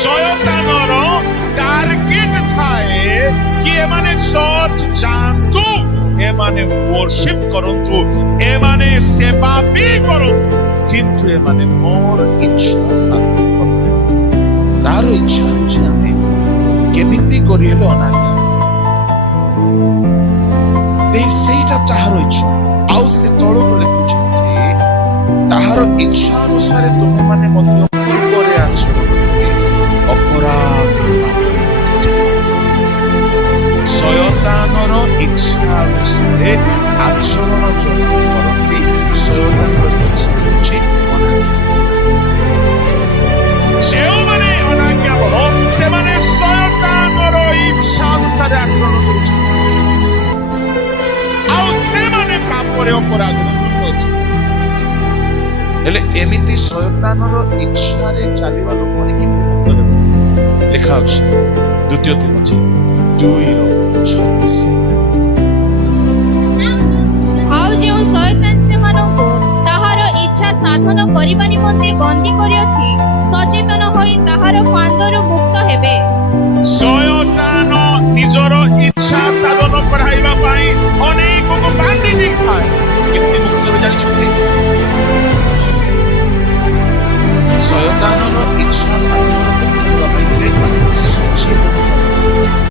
ଶୟତାନର target ଥାଏ କି ଏମାନେ ଚର୍ଚ୍ଚ ଯାଆନ୍ତୁ, ଏମାନେ worship କରନ୍ତୁ, ଏମାନେ ସେବା ବି କରନ୍ତୁ, କିନ୍ତୁ ଏମାନେ ମୋର ଇଚ୍ଛା ସାଧନ କରନ୍ତୁ। ତାର ଇଚ୍ଛା ହଉଛି ଆମେ କେମିତି କରିହେଲେ ଅନାଜ୍ଞା, ସେଇଟା ତାହାର ଇଚ୍ଛା। ଆଉ ସେ ତଳକୁ ଲେଖୁଛନ୍ତି ତାହାର ଇଚ୍ଛା ଅନୁସାରେ ତୁମେମାନେ ମଧ୍ୟ ପୂର୍ବରେ ଆଚରଣ କରି ଅପରାଧ ଶୟତାନର ଇଚ୍ଛା ଅନୁସାରେ ଆଚରଣ ଯୋଉମାନେ କରନ୍ତି, ଶୟତାନର ଇଚ୍ଛା ହେଉଛି ଅନାଜ୍ଞା। ଯେଉଁମାନେ ଅନାଜ୍ଞାବହ ସେମାନେ ଶୟତାନର ଇଚ୍ଛା ଅନୁସାରେ ଆଚରଣ କରୁଛନ୍ତି, ଆଉ ସେମାନେ ପାପରେ ଅପରାଧ କରୁଛନ୍ତି। ହେଲେ ଏମିତି ଶୟତାନର ଇଚ୍ଛାରେ ଚାଲିବା ଲୋକମାନେ କେମିତି ମୁକ୍ତ ହେବେ? ଲେଖା ଅଛି 2 ତିମୋଥୀ 2:36। ଆଉ ଯେଉଁ ଶୟତାନ ସେମାନଙ୍କୁ ତାହାର ଇଚ୍ଛା ସାଧନ କରିବା ନିମନ୍ତେ ବନ୍ଦୀ କରିଅଛି, ସଚେତନ ହୋଇ ତାହାର ଫାନ୍ଦରୁ ମୁକ୍ତ ହେବେ। ଶୟତାନ ନିଜର ଇଚ୍ଛା ସାଧନ କରାଇବା ପାଇଁ ଅନେକକୁ ବାନ୍ଧି ଦେଇଥାଏ, କେମିତି ମୁକ୍ତ ହେବେ ଜାଣିଛନ୍ତି?